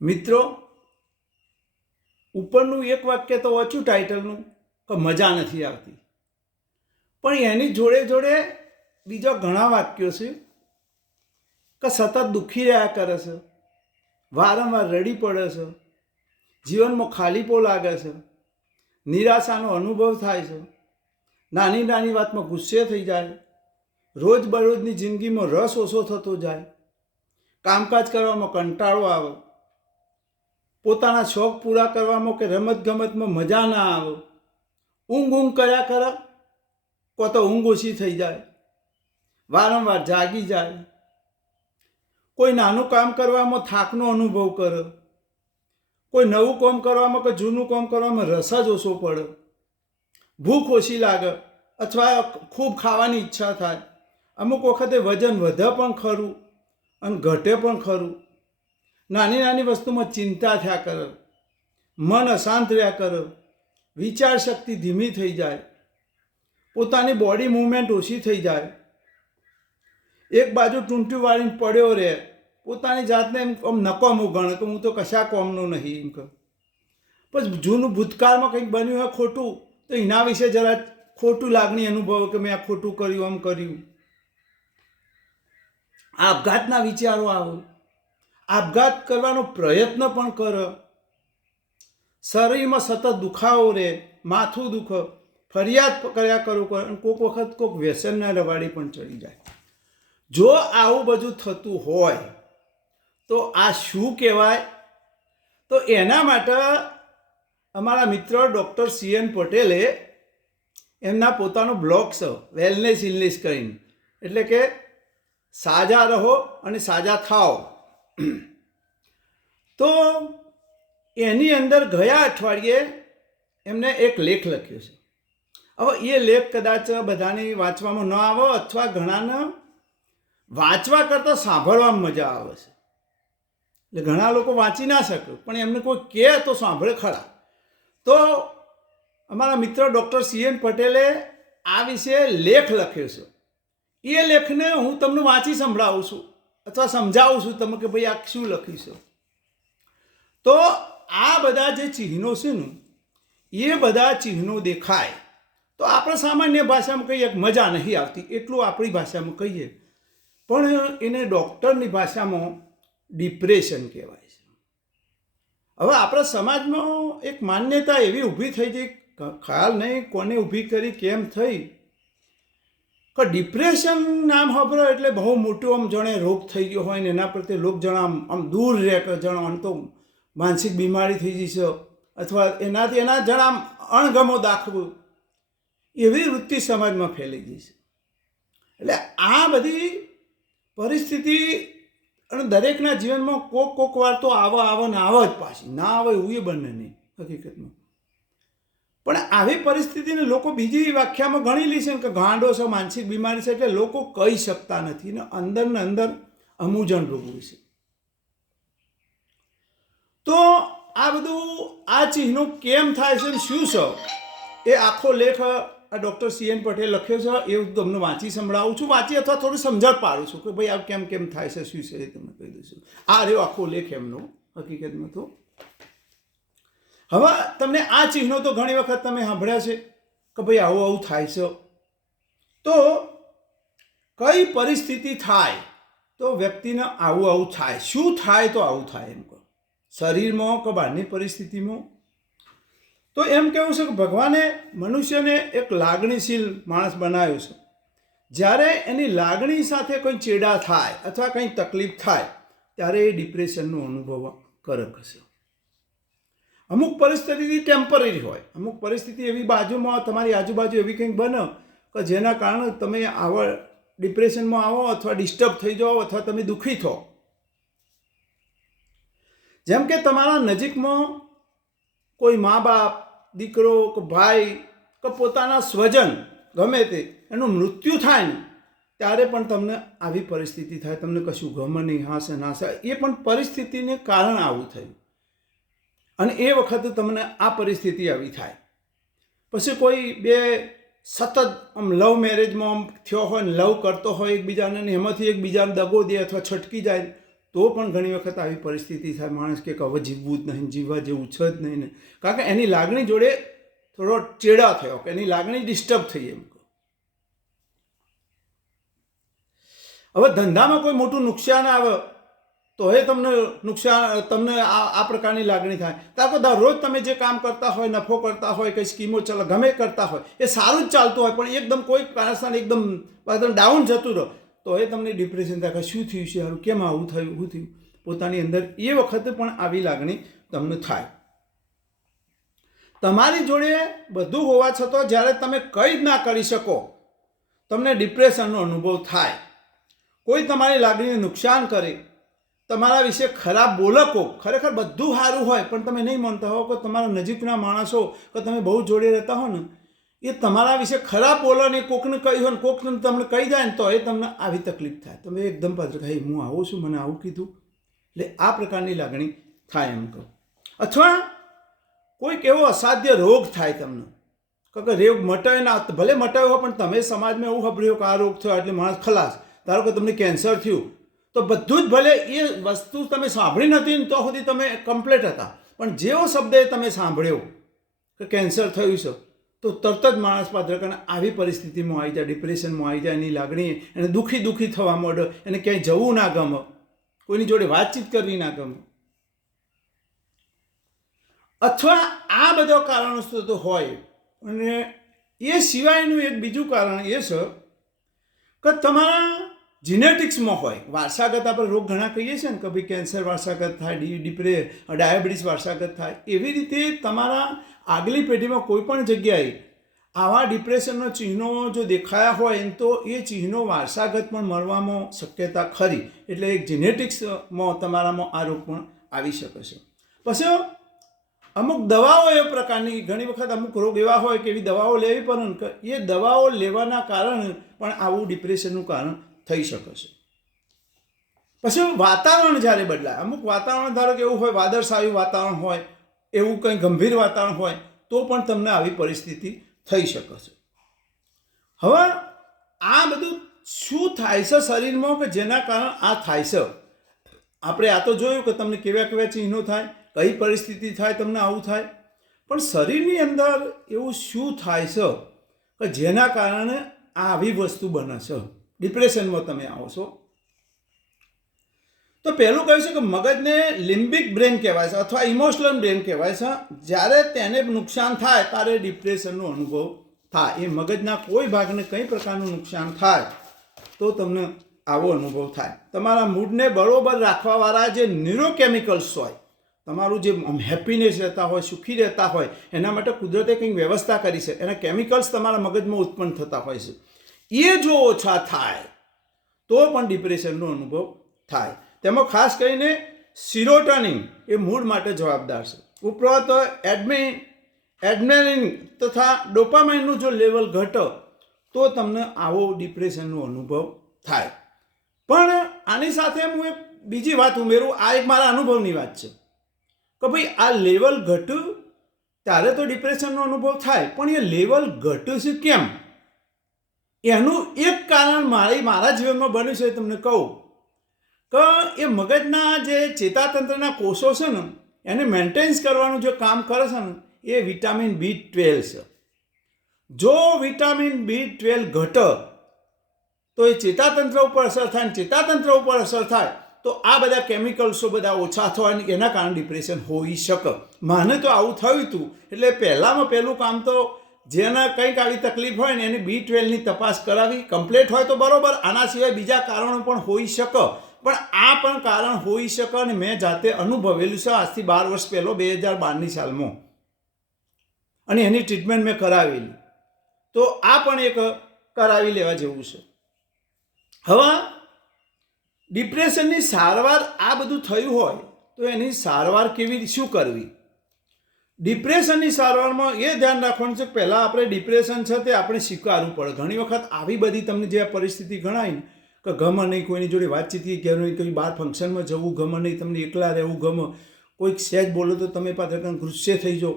મિત્રો, ઉપરનું એક વાક્ય તો ઓછું ટાઇટલનું કે મજા નથી આવતી, પણ એની જોડે જોડે બીજા ઘણા વાક્યો છે કે સતત દુઃખી રહ્યા કરે છે, વારંવાર રડી પડે છે, જીવનમાં ખાલીપો લાગે છે, નિરાશાનો અનુભવ થાય છે, નાની નાની વાતમાં ગુસ્સે થઈ જાય, રોજબરોજની જિંદગીમાં રસ ઓછો થતો જાય, કામકાજ કરવામાં કંટાળો આવે, પોતાના શોખ પૂરા કરવામાં કે રમતગમતમાં મજા ના આવે, ઊંઘ કર્યા કરે, કો તો ઊંઘ ઓછી થઈ જાય, વારંવાર જાગી જાય, કોઈ નાનું કામ કરવામાં થાકનો અનુભવ કરે, કોઈ નવું કામ કરવામાં કે જૂનું કામ કરવામાં રસ જ ઓછો પડે, ભૂખ ઓછી લાગે અથવા ખૂબ ખાવાની ઈચ્છા થાય, અમુક વખતે વજન વધે પણ ખરું અને ઘટે પણ ખરું, નાની નાની વસ્તુમાં ચિંતા થયા કરે, મન અશાંત રહ્યા કરે, વિચાર શક્તિ ધીમી થઈ જાય, પોતાની બોડી મૂવમેન્ટ ઓછી થઈ જાય, એક બાજુ ટૂંટી વાળીને પડ્યો રહે, પોતાની જાતને એમ નકામું ગણે કે હું તો કશા કોમનો નહીં એમ કહે. પછી જૂનું ભૂતકાળમાં કંઈક બન્યું હોય ખોટું તો એના વિશે જરા ખોટું લાગણી અનુભવે કે મેં આ ખોટું કર્યું, આમ કર્યું. આપઘાતના વિચારો આવે, આપઘાત કરવાનો પ્રયત્ન પણ કરે, શરીરમાં સતત દુખાવો રહે, માથું દુખે, ફરિયાદ કર્યા કરવું કરે અને કોઈક વખત કોઈક વ્યસનના રવાડી પણ ચડી જાય. જો આવું બધું થતું હોય તો આ શું કહેવાય? તો એના માટે અમારા મિત્ર ડૉક્ટર CN પટેલે એમના પોતાનો બ્લોગ છે વેલનેસ ઇલનેસ કરીને, એટલે કે સાજા રહો અને સાજા થાઓ. તો એની અંદર ગયા અઠવાડિયે એમને એક લેખ લખ્યો છે. હવે એ લેખ કદાચ બધાને વાંચવામાં ન આવે અથવા ઘણાને વાંચવા કરતાં સાંભળવામાં મજા આવે છે. એટલે ઘણા લોકો વાંચી ના શકે પણ એમને કોઈ કહે તો સાંભળે ખરા. તો અમારા મિત્ર ડૉક્ટર CN પટેલે આ વિશે લેખ લખ્યો છે. એ લેખને હું તમને વાંચી સંભળાવું છું અથવા સમજાવું છું તમે કે ભાઈ આ શું લખ્યું છે. તો આ બધા જે ચિહ્નો છે ને એ બધા ચિહ્નો દેખાય તો આપણે સામાન્ય ભાષામાં કહીએ કે મજા નહીં આવતી, એટલું આપણી ભાષામાં કહીએ, પણ એને ડૉક્ટરની ભાષામાં ડિપ્રેશન કહેવાય છે. હવે આપણા સમાજમાં એક માન્યતા એવી ઊભી થઈ ગઈ, ખ્યાલ નહીં કોને ઊભી કરી કેમ થઈ, કે ડિપ્રેશન નામ સાંભળો એટલે બહુ મોટું આમ જાણે રોગ થઈ ગયો હોય ને એના પ્રત્યે લોક જણા આમ દૂર રહે કે જણા આમ તો માનસિક બીમારી થઈ જશે અથવા એનાથી એના જણા અણગમો દાખવું, એવી વૃત્તિ સમાજમાં ફેલાઈ ગઈ છે. એટલે આ બધી પરિસ્થિતિ અને દરેકના જીવનમાં કોક વાર તો આવે ને આવે જ પાછી, ના આવે એવું એ બંને નહીં હકીકતમાં. પણ આવી પરિસ્થિતિને લોકો બીજી વ્યાખ્યામાં ગણી લે છે કે ગાંડો છે, માનસિક બીમારી છે, એટલે લોકો કહી શકતા નથી ને અંદર અમૂજણ ભોગવે છે. તો આ બધું આ ચિહ્નો કેમ થાય છે શું છે એ આખો લેખ આ ડૉક્ટર CN પટેલ લખ્યો છે. એ હું તમને વાંચી સંભળાવું છું, વાંચી અથવા થોડી સમજણ પાડું છું કે ભાઈ આ કેમ થાય છે, શું છે એ તમને કહી દઉં છું. આ રહ્યો આખો લેખ એમનો હકીકતમાં. તો હવે તમને આ ચિહ્નો તો ઘણી વખત તમે સાંભળ્યા છે કે ભાઈ આવું થાય છે. તો કઈ પરિસ્થિતિ થાય તો વ્યક્તિને આવું થાય, શું થાય તો આવું થાય એમ કહો, શરીરમાં કે બહારની પરિસ્થિતિમાં. તો એમ કહેવું છે કે ભગવાને મનુષ્યને એક લાગણીશીલ માણસ બનાવ્યો છે. જ્યારે એની લાગણી સાથે કોઈ ચેડા થાય અથવા કંઈ તકલીફ થાય ત્યારે એ ડિપ્રેશનનો અનુભવ કરે છે. અમુક પરિસ્થિતિ ટેમ્પરરી હોય, અમુક પરિસ્થિતિ એવી બાજુમાં તમારી આજુબાજુ એવી કંઈક બને કે જેના કારણે તમે આવા ડિપ્રેશનમાં આવો અથવા ડિસ્ટર્બ થઈ જાઓ અથવા તમે દુઃખી થો. જેમ કે તમારા નજીકમાં કોઈ મા બાપ, દીકરો કે ભાઈ કે પોતાના સ્વજન ગમે તે એનું મૃત્યુ થાય ને ત્યારે પણ તમને આવી પરિસ્થિતિ થાય, તમને કશું ગમે નહીં, હાશે નાશે, એ પણ પરિસ્થિતિને કારણે આવું થયું અને એ વખતે તમને આ પરિસ્થિતિ આવી થાય. પછી કોઈ બે સતત આમ લવ મેરેજમાં આમ થયો હોય ને લવ કરતો હોય એકબીજાને, એમાંથી એકબીજાને દગો દે અથવા છટકી જાય તો પણ ઘણી વખત આવી પરિસ્થિતિ થાય, માણસ કે હવે જીવવું જ નહીં, જીવવા જેવું છે જ નહીં ને, કારણ કે એની લાગણી જોડે થોડો ચેડા થયો, કે એની લાગણી ડિસ્ટર્બ થઈ એમ. હવે ધંધામાં કોઈ મોટું નુકસાન આવે તો એ તમને આ પ્રકારની લાગણી થાય. તાકો દરરોજ તમે જે કામ કરતા હોય, નફો કરતા હોય, કંઈ સ્કીમો ચાલે, ગમે કરતા હોય, એ સારું જ ચાલતું હોય, પણ એકદમ કોઈ કારણસર એકદમ ડાઉન જતું રહો તો એ તમને ડિપ્રેશન થાય કે શું થયું છે, સારું કેમ આવું થયું, શું થયું પોતાની અંદર. એ વખતે પણ આવી લાગણી તમને થાય. તમારી જોડે બધું હોવા છતાં જ્યારે તમે કંઈ જ ના કરી શકો, તમને ડિપ્રેશનનો અનુભવ થાય. કોઈ તમારી લાગણીને નુકસાન કરે, તમારા વિશે ખરાબ બોલકો, ખરેખર બધું સારું હોય પણ તમે નહીં માનતા હો, કે તમારા નજીકના માણસો કે તમે બહુ જોડે રહેતા હો ને, એ તમારા વિશે ખરાબ બોલો ને કોકને કહ્યું હોય ને કોકને તમને કહી જાય ને તો એ તમને આવી તકલીફ થાય. તમે એકદમ પાછળ હે હું આવું છું, મને આવું કીધું, એટલે આ પ્રકારની લાગણી થાય એમ કહો. અથવા કોઈક એવો અસાધ્ય રોગ થાય તમને, કે રોગ મટાય ના, ભલે મટાયો હોય પણ તમે સમાજમાં એવું સાંભળ્યું કે આ રોગ થયો એટલે માણસ ખલાસ. ધારો કે તમને કેન્સર થયું તો બધું જ ભલે એ વસ્તુ તમે સાંભળી નથી ને તો સુધી તમે કમ્પ્લીટ હતા, પણ જેવો શબ્દ એ તમે સાંભળ્યો કે કેન્સર થયું છે તો તરત જ માણસ પાત્ર આવી પરિસ્થિતિમાં આવી જાય, ડિપ્રેશનમાં આવી જાય. એની લાગણી એને દુઃખી થવા માંડે, એને ક્યાંય જવું ના ગમે, કોઈની જોડે વાતચીત કરવી ના ગમે. અથવા આ બધા કારણોસર તો હોય. અને એ સિવાયનું એક બીજું કારણ એ છે કે તમારા જીનેટિક્સમાં હોય, વારસાગત આપણે રોગ ઘણા કહીએ છીએ ને કે ભાઈ કેન્સર વારસાગત થાય, ડાયાબિટીસ વારસાગત થાય. એવી રીતે તમારા આગલી પેઢીમાં કોઈ પણ જગ્યાએ આવા ડિપ્રેશનના ચિહ્નો જો દેખાયા હોય તો એ ચિહ્નો વારસાગત પણ મળવામાં શક્યતા ખરી. એટલે એક જીનેટિક્સમાં તમારામાં આ રોગ પણ આવી શકે છે. પછી અમુક દવાઓ એ પ્રકારની, ઘણી વખત અમુક રોગ એવા હોય કે એવી દવાઓ લેવી પડે કે એ દવાઓ લેવાના કારણે પણ આવું ડિપ્રેશનનું કારણ થઈ શકે છે. પછી વાતાવરણ જ્યારે બદલાય, અમુક વાતાવરણ ધારો કે એવું હોય, વાદળછાયું વાતાવરણ હોય, એવું કંઈ ગંભીર વાતાવરણ હોય તો પણ તમને આવી પરિસ્થિતિ થઈ શકે છે. હવે આ બધું શું થાય છે શરીરમાં કે જેના કારણે આ થાય છે? આપણે આ તો જોયું કે તમને કેવા કેવા ચિહ્નો થાય, કઈ પરિસ્થિતિ થાય તમને આવું થાય, પણ શરીરની અંદર એવું શું થાય છે કે જેના કારણે આવી વસ્તુ બને છે, ડિપ્રેશનમાં તમે આવો છો? તો પહેલું કહ્યું છે કે મગજને લિમ્બિક બ્રેન કહેવાય છે અથવા ઇમોશનલ બ્રેન કહેવાય છે. જ્યારે તેને નુકસાન થાય ત્યારે ડિપ્રેશનનો અનુભવ થાય. એ મગજના કોઈ ભાગને કઈ પ્રકારનું નુકસાન થાય તો તમને આવો અનુભવ થાય. તમારા મૂડને બરોબર રાખવાવાળા જે ન્યુરોકેમિકલ્સ હોય, તમારું જે હેપીનેસ રહેતા હોય, સુખી રહેતા હોય, એના માટે કુદરતે કંઈક વ્યવસ્થા કરી છે, એના કેમિકલ્સ તમારા મગજમાં ઉત્પન્ન થતા હોય છે. એ જો ઓછા થાય તો પણ ડિપ્રેશનનો અનુભવ થાય. તેમાં ખાસ કરીને સિરોટોનિન એ મૂડ માટે જવાબદાર છે. ઉપરાંત એડ્રેનાલિન તથા ડોપામાઇનનું જો લેવલ ઘટે તો તમને આવો ડિપ્રેશનનો અનુભવ થાય. પણ આની સાથે હું એક બીજી વાત ઉમેરું, આ એક મારા અનુભવની વાત છે કે ભાઈ આ લેવલ ઘટ્યું ત્યારે તો ડિપ્રેશનનો અનુભવ થાય, પણ એ લેવલ ઘટ્યું છે કેમ? એનું એક કારણ મારા જીવનમાં બન્યું છે. તમને કહું કે એ મગજના જે ચેતાતંત્રના કોષો છે ને એને મેન્ટેન્સ કરવાનું જે કામ કરે છે ને એ વિટામિન B12 છે. જો વિટામિન B12 ઘટે તો એ ચેતાતંત્ર ઉપર અસર થાય, ને ચેતાતંત્ર ઉપર અસર થાય તો આ બધા કેમિકલ્સો બધા ઓછા થવા, એના કારણે ડિપ્રેશન હોઈ શકે. મને તો આવું થયું હતું. એટલે પહેલું કામ તો જેને કંઈક આવી તકલીફ હોય ને એની B12ની તપાસ કરાવી, કમ્પ્લીટ હોય તો બરોબર. આના સિવાય બીજા કારણો પણ હોઈ શકે, પણ આ પણ કારણ હોઈ શકે અને મેં જાતે અનુભવેલું છે આજથી 12 વર્ષ પહેલો 2012ની સાલમાં, અને એની ટ્રીટમેન્ટ મેં કરાવેલી. તો આ પણ એક કરાવી લેવા જેવું છે. હવે ડિપ્રેશનની સારવાર, આ બધું થયું હોય તો એની સારવાર શું કરવી? ડિપ્રેશનની સારવારમાં એ ધ્યાન રાખવાનું છે કે પહેલાં આપણે ડિપ્રેશન છે તે આપણે સ્વીકારવું પડે. ઘણી વખત આવી બધી તમને જે પરિસ્થિતિ ગણાય ને કે ગમે નહીં, કોઈની જોડે વાતચીત કરવી, કોઈ બહાર ફંક્શનમાં જવું ગમે નહીં, તમને એકલા રહેવું ગમે, કોઈક સહેજ બોલો તો તમે પાછળ ગુસ્સે થઈ જાઓ,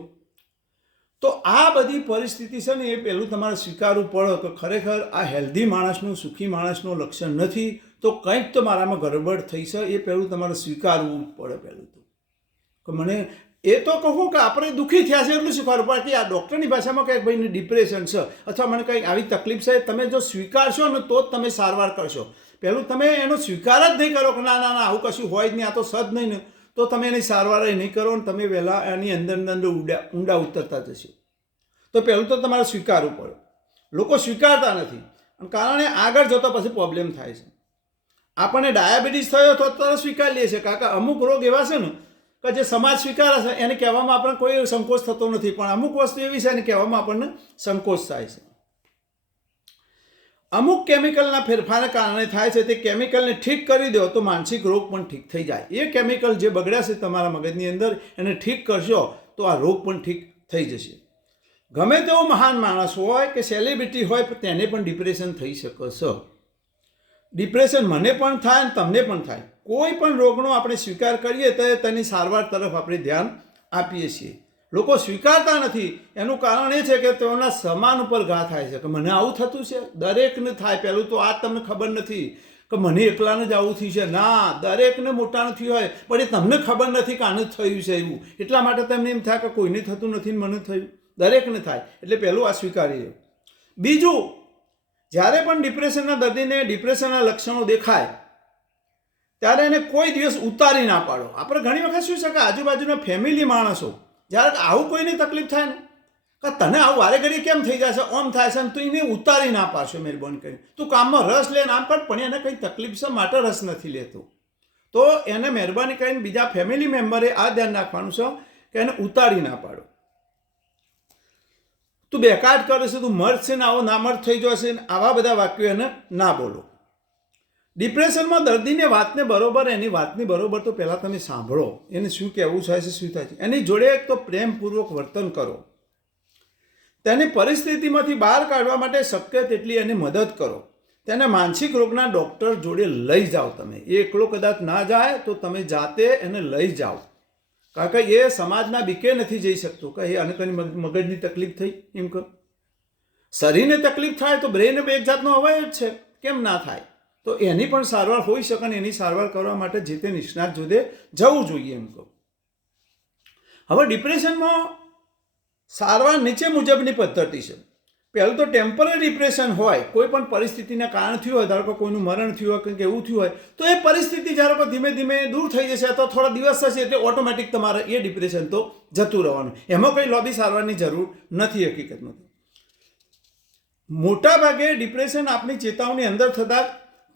તો આ બધી પરિસ્થિતિ છે ને એ પહેલું તમારે સ્વીકારવું પડે કે ખરેખર આ હેલ્ધી માણસનું, સુખી માણસનું લક્ષણ નથી. તો કંઈક તો મારામાં ગડબડ થઈ છે, એ પહેલું તમારે સ્વીકારવું પડે. પહેલું તો કે મને એ તો કહું કે આપણે દુઃખી થયા છે એટલું સ્વીકારવું પડે કે આ ડૉક્ટરની ભાષામાં કંઈક ભાઈને ડિપ્રેશન છે અથવા મને કંઈક આવી તકલીફ છે. તમે જો સ્વીકારશો ને તો જ તમે સારવાર કરશો. પહેલું તમે એનો સ્વીકાર જ નહીં કરો કે ના ના ના આવું કશું હોય જ નહીં, આ તો સદ નહીં ને, તો તમે એની સારવાર નહીં કરો ને તમે વહેલા એની અંદર ઊંડા ઉતરતા જશો. તો પહેલું તો તમારે સ્વીકારવું પડે. લોકો સ્વીકારતા નથી અને કારણે આગળ જતો પછી પ્રોબ્લેમ થાય છે. આપણને ડાયાબિટીસ થયો તો તરત સ્વીકારી લે છે, કારણ કે અમુક રોગ એવા છે ને કે જે સમાજ સ્વીકારે છે એને કહેવામાં આપણને કોઈ સંકોચ થતો નથી, પણ અમુક વસ્તુ એવી છે એને કહેવામાં આપણને સંકોચ થાય છે. અમુક કેમિકલના ફેરફારને કારણે થાય છે. તે કેમિકલને ઠીક કરી દો તો માનસિક રોગ પણ ઠીક થઈ જાય. એ કેમિકલ જે બગડ્યા છે તમારા મગજની અંદર એને ઠીક કરશો તો આ રોગ પણ ઠીક થઈ જશે. ગમે તેવો મહાન માણસ હોય કે સેલિબ્રિટી હોય તેને પણ ડિપ્રેશન થઈ શકે છે. ડિપ્રેશન મને પણ થાય અને તમને પણ થાય. કોઈ પણ રોગનો આપણે સ્વીકાર કરીએ તો તેની સારવાર તરફ આપણે ધ્યાન આપીએ છીએ. લોકો સ્વીકારતા નથી. એનું કારણ એ છે કે તેઓના સમાન ઉપર ઘા થાય છે કે મને આવું થતું છે. દરેકને થાય. પહેલું તો આ તમને ખબર નથી કે મને એકલાને જ આવું થયું છે. ના, દરેકને મોટાનું થયું હોય, પણ એ તમને ખબર નથી કે આને થયું છે એવું. એટલા માટે તમને એમ થાય કે કોઈને થતું નથી મને થયું. દરેકને થાય. એટલે પહેલું આ સ્વીકારી લો. બીજું, જ્યારે પણ ડિપ્રેશનના દર્દીને ડિપ્રેશનના લક્ષણો દેખાય ત્યારે એને કોઈ દિવસ ઉતારી ના પાડો. આપણે ઘણી વખત શું છે કે આજુબાજુના ફેમિલી માણસો જ્યારે આવું કોઈની તકલીફ થાય ને કે તને આવું વારે ઘડી કેમ થઈ જાય છે, ઓમ થાય છે, ને તું એને ઉતારી ના પાડશો મહેરબાની કરીને. તું કામમાં રસ લે આમ કર, પણ એને કંઈ તકલીફ છે માટે રસ નથી લેતો. તો એને મહેરબાની કરીને બીજા ફેમિલી મેમ્બરે આ ધ્યાન રાખવાનું છે કે એને ઉતારી ના પાડો. તું બેકાટ કરે છે, તું મરશે ને આવો નામર્દ થઈ જશે ને આવા બધા વાક્યો એને ના બોલો. ડિપ્રેશનમાં દર્દીને વાતને બરોબર, એની વાતની બરોબર તો પહેલાં તમે સાંભળો. એને શું કહેવું થાય છે, શું થાય છે. એની જોડે એક તો પ્રેમપૂર્વક વર્તન કરો. તેની પરિસ્થિતિમાંથી બહાર કાઢવા માટે શક્ય તેટલી એની મદદ કરો. તેને માનસિક રોગના ડૉક્ટર જોડે લઈ જાઓ. તમે એકલો કદાચ ના જાય તો તમે જાતે એને લઈ જાઓ. કારણ કે એ સમાજના બીકે નથી જઈ શકતો કે એ આને કંઈ મગજની તકલીફ થઈ એમ કહો. શરીરને તકલીફ થાય તો બ્રેન એક જાતનો અવયવ જ છે, કેમ ના થાય. તો એની પણ સારવાર હોઈ શકે ને એની સારવાર કરવા માટે જે તે નિષ્ણાત જોડે જવું જોઈએ એમ કહું. હવે ડિપ્રેશનમાં સારવાર નીચે મુજબની પદ્ધતિ છે. પહેલું તો ટેમ્પરરી ડિપ્રેશન હોય, કોઈ પણ પરિસ્થિતિના કારણ થયું હોય, ધારો કે કોઈનું મરણ થયું હોય, કંઈક એવું થયું હોય, તો એ પરિસ્થિતિ ધારો કે ધીમે ધીમે દૂર થઈ જશે અથવા થોડા દિવસ થશે એટલે ઓટોમેટિક તમારે એ ડિપ્રેશન તો જતું રહેવાનું. એમાં કંઈ લોબી સારવારની જરૂર નથી હકીકતમાં. મોટા ભાગે ડિપ્રેશન આપણી ચેતાઓની અંદર થતા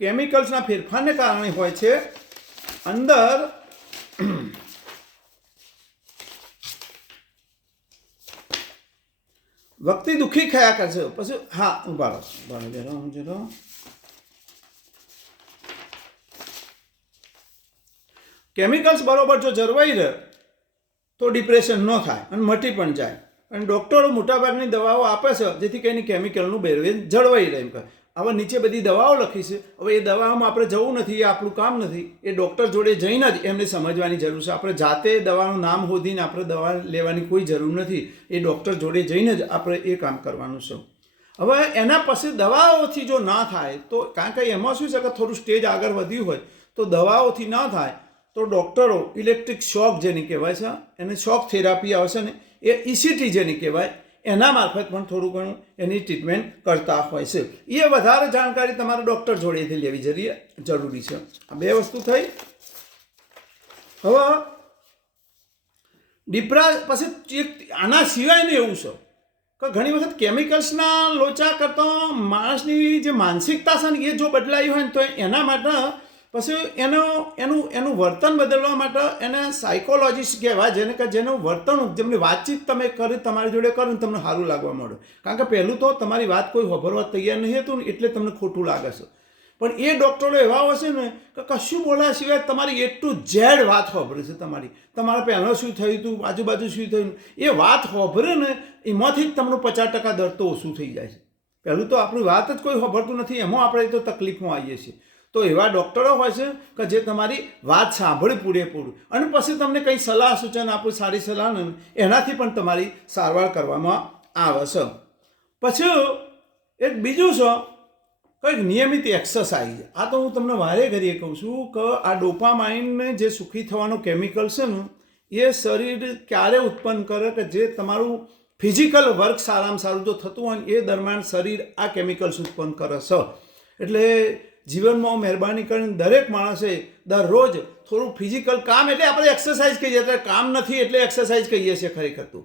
કેમિકલ્સના ફેરફારને કારણે હોય છે. અંદર વ્યક્તિ દુઃખી થયા કરશે. પછી હા ઉભા રહો. કેમિકલ્સ બરોબર જો જળવાઈ રહે તો ડિપ્રેશન ન થાય અને મટી પણ જાય. અને ડૉક્ટરો મોટાભાગની દવાઓ આપે છે જેથી કરીને કેમિકલનું બેરવેજ જળવાઈ રહે. એમ કહે હવે નીચે બધી દવાઓ લખી છે. હવે એ દવામાં આપણે જવું નથી, એ આપણું કામ નથી. એ ડૉક્ટર જોડે જઈને જ એમને સમજવાની જરૂર છે. આપણે જાતે દવાનું નામ શોધીને આપણે દવા લેવાની કોઈ જરૂર નથી. એ ડૉક્ટર જોડે જઈને જ આપણે એ કામ કરવાનું છે. હવે એના પછી દવાઓથી જો ના થાય તો, કારણ કે એમાં શું છે કે થોડું સ્ટેજ આગળ વધ્યું હોય તો દવાઓથી ના થાય તો ડૉક્ટરો ઇલેક્ટ્રિક શોક જેની કહેવાય છે, એને શોક થેરાપી આવશે ને એ ECT જેની કહેવાય, એના મારફત પણ થોડું ઘણું એની ટ્રીટમેન્ટ કરતા હોય છે. એ વધારે જાણકારી તમારે ડૉક્ટર જોડેથી લેવી જરૂરી છે. આ બે વસ્તુ થઈ. હવે પછી આના સિવાયનું એવું છે કે ઘણી વખત કેમિકલ્સના લોચા કરતાં માણસની જે માનસિકતા છે ને એ જો બદલાઈ હોય ને તો એના માટે પછી એનું વર્તન બદલવા માટે એને સાયકોલોજીસ્ટ કહેવાય, જેને કે જેનું વર્તણૂક, જેમની વાતચીત તમે કરી તમારી જોડે કરો ને તમને સારું લાગવા મળે. કારણ કે પહેલું તો તમારી વાત કોઈ સાંભળવા તૈયાર નહીં હતું ને એટલે તમને ખોટું લાગે છે. પણ એ ડૉક્ટરો એવા હશે ને કે કશું બોલ્યા સિવાય તમારી એટલું ઝેડ વાત સાંભળે છે. તમારા પહેલાં શું થયું હતું, આજુબાજુ શું થયું, એ વાત સાંભળે ને એમાંથી જ તમને 50% દર્દ તો ઓછું થઈ જાય છે. પહેલું તો આપણી વાત જ કોઈ સાંભળતું નથી, એમાં આપણે તો તકલીફમાં આવીએ છીએ. તો એવા ડૉક્ટરો હોય છે કે જે તમારી વાત સાંભળી પૂરેપૂરું અને પછી તમને કંઈ સલાહ સૂચન આપું, સારી સલાહ ને એનાથી પણ તમારી સારવાર કરવામાં આવે છે. પછી એક બીજું છે કંઈક નિયમિત એક્સરસાઇઝ. આ તો હું તમને વારે ઘડીએ કહું છું કે આ ડોપામાઇનને જે સુખી થવાનો કેમિકલ છે ને એ શરીર ક્યારે ઉત્પન્ન કરે કે જે તમારું ફિઝિકલ વર્ક સારામાં સારું જો થતું હોય ને એ દરમિયાન શરીર આ કેમિકલ્સ ઉત્પન્ન કરે છે. એટલે જીવનમાં મહેરબાની કરીને દરેક માણસે દરરોજ થોડું ફિઝિકલ કામ, એટલે આપણે એક્સરસાઇઝ કહીએ, એટલે કામ નથી એટલે એક્સરસાઇઝ કહીએ છીએ ખરેખર તો.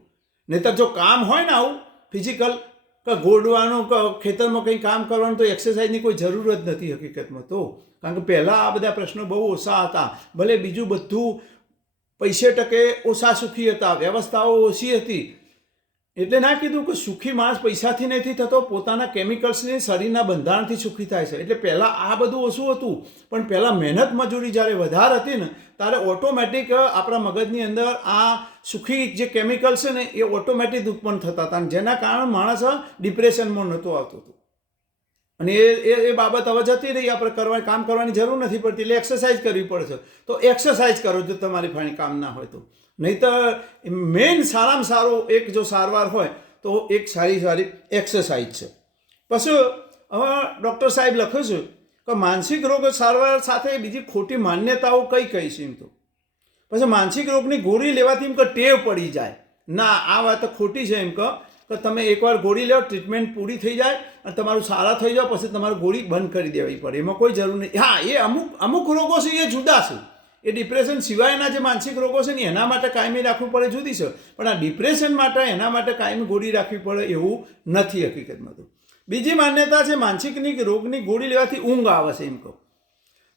નહીંતર જો કામ હોય ને આવું ફિઝિકલ કે ગોડવાનું કે ખેતરમાં કંઈ કામ કરવાનું તો એક્સરસાઇઝની કોઈ જરૂર જ નથી હકીકતમાં તો. કારણ કે પહેલાં આ બધા પ્રશ્નો બહુ ઓછા હતા. ભલે બીજું બધું પૈસે ટકે ઓછા સુખી હતા, વ્યવસ્થાઓ ઓછી હતી. એટલે ના કીધું કે સુખી માણસ પૈસાથી નથી થતો, પોતાના કેમિકલ્સની શરીરના બંધારણથી સુખી થાય છે. એટલે પહેલાં આ બધું ઓછું હતું, પણ પહેલાં મહેનત મજૂરી જ્યારે વધારે હતી ને ત્યારે ઓટોમેટિક આપણા મગજની અંદર આ સુખી જે કેમિકલ છે ને એ ઓટોમેટિક ઉત્પન્ન થતા હતા, જેના કારણે માણસ ડિપ્રેશનમાં નહોતો આવતો હતો. અને એ બાબત હવે જતી રહી. આપણે કામ કરવાની જરૂર નથી પડતી, એટલે એક્સરસાઇઝ કરવી પડશે. તો એક્સરસાઇઝ કરો જો તમારી પાસે કામ ના હોય તો. નહીં તો મેઇન સારામાં સારું એક જો સારવાર હોય તો એક સારી એક્સરસાઇઝ છે. પછી હવે ડૉક્ટર સાહેબ લખ્યું છે કે માનસિક રોગ સારવાર સાથે બીજી ખોટી માન્યતાઓ કઈ છે એમ તો. પછી માનસિક રોગની ગોળી લેવાથી એમ કે ટેવ પડી જાય. ના, આ વાત ખોટી છે. એમ કે તમે એકવાર ગોળી લો, ટ્રીટમેન્ટ પૂરી થઈ જાય અને તમારું સારા થઈ જાય, પછી તમારે ગોળી બંધ કરી દેવી પડે, એમાં કોઈ જરૂર નહીં. હા, એ અમુક રોગો છે એ જુદા છે. એ ડિપ્રેશન સિવાયના જે માનસિક રોગો છે ને એના માટે કાયમી રાખવું પડે જુદી છે, પણ આ ડિપ્રેશન માટે એના માટે કાયમી ગોળી રાખવી પડે એવું નથી હકીકતમાં તો. બીજી માન્યતા છે માનસિક રોગની ગોળી લેવાથી ઊંઘ આવે છે એમ કહો.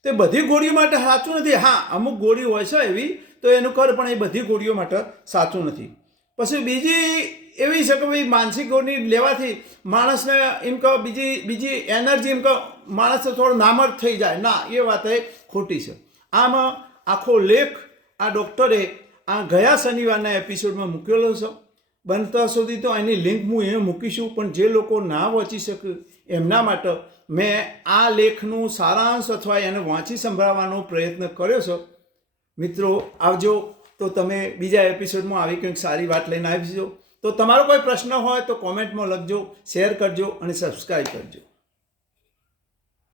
તે બધી ગોળીઓ માટે સાચું નથી. હા, અમુક ગોળીઓ હોય છે એવી તો એનું કર, પણ એ બધી ગોળીઓ માટે સાચું નથી. પછી બીજી એવી છે કે ભાઈ માનસિક ગોળી લેવાથી માણસને એમ કહો બીજી એનર્જી એમ કહો માણસ થોડો નામર્દ થઈ જાય. ના, એ વાત એ ખોટી છે. આમાં આખો લેખ આ ડૉક્ટરે આ ગયા શનિવારના એપિસોડમાં મૂકેલો છે. બનતા સુધી તો એની લિંક હું એ મૂકીશું, પણ જે લોકો ના વાંચી શકે એમના માટે મેં આ લેખનું સારાંશ અથવા એને વાંચી સંભળાવવાનો પ્રયત્ન કર્યો છે. મિત્રો, આવજો તો તમે બીજા એપિસોડમાં આવી કંઈક સારી વાત લઈને આવજો. તો તમારો કોઈ પ્રશ્ન હોય તો કોમેન્ટમાં લખજો, શેર કરજો અને સબસ્ક્રાઈબ કરજો.